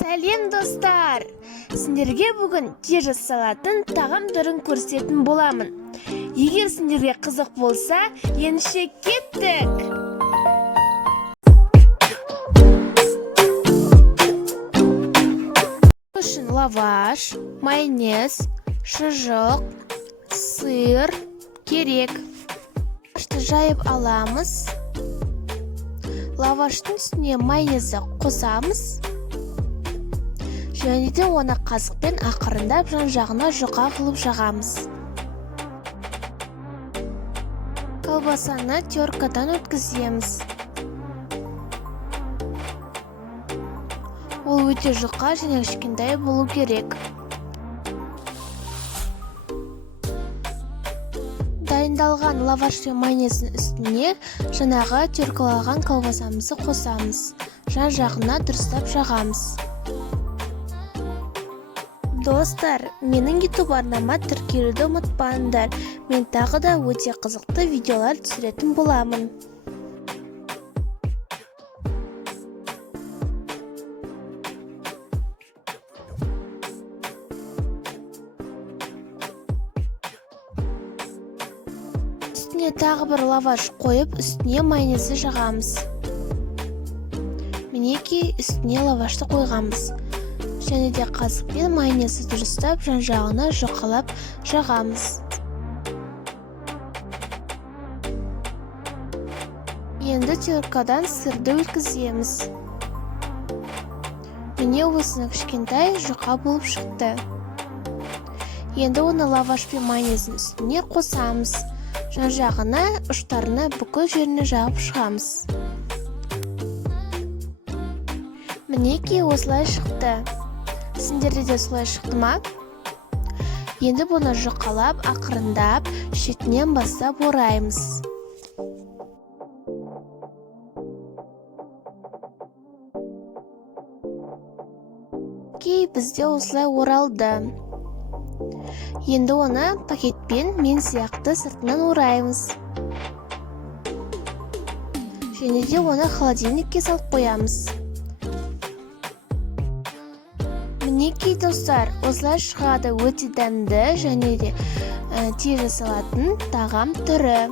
Сәлем достар! Сендерге бүгін тез жасалатын тағам түрін көрсететін боламын. Егер сендерге қызық болса, ендеше кеттік! Үшін лаваш, майонез, шұжық, сыр керек. Лавашты жайып аламыз. Лаваштың үстіне майонезді қосамыз. Және де оны қасықпен ақырындап жан-жағына жұқа қылып жағамыз. Колбасаны теркадан өткіземіз. Ол өте жұқа және кішкентай болу керек. Дайындалған лаваш пен майонездің үстіне жаңағы теркалаған колбасамызды қосамыз. Жан-жағына дұрыстап жағамыз. Достар, менің YouTube арнама тіркелуді ұмытпаңдар. Мен тағы да өте қызықты видеолар түсіретін боламын. Үстіне тағы бір лаваш қойып, үстіне майонезді жағамыз. Мінекей үстіне лавашты қойғамыз. Және де қасықпен майонезді дұрыстап жан-жағына жұқалап жағамыз. Енді теркадан сырды өткіземіз. Міне осыны кішкентай жұқа болып шықты. Енді оны лаваш пен майонездің үстіне қосамыз. Жан-жағына, ұштарына, бүкіл жеріне жағып шығамыз. Мінекей осылай шықты. Сендерде де солай шықты ма? Енді бұны жұқалап, ақырындап, шетінен бастап ораймыз. Бізде осылай оралды. Енді оны пакетпен мен сияқты сыртынан ораймыз. Және де оны холодильникке салып қоямыз. Мінекей достар, осылай шығады өте дәмді және де тез жасалатын тағам түрі.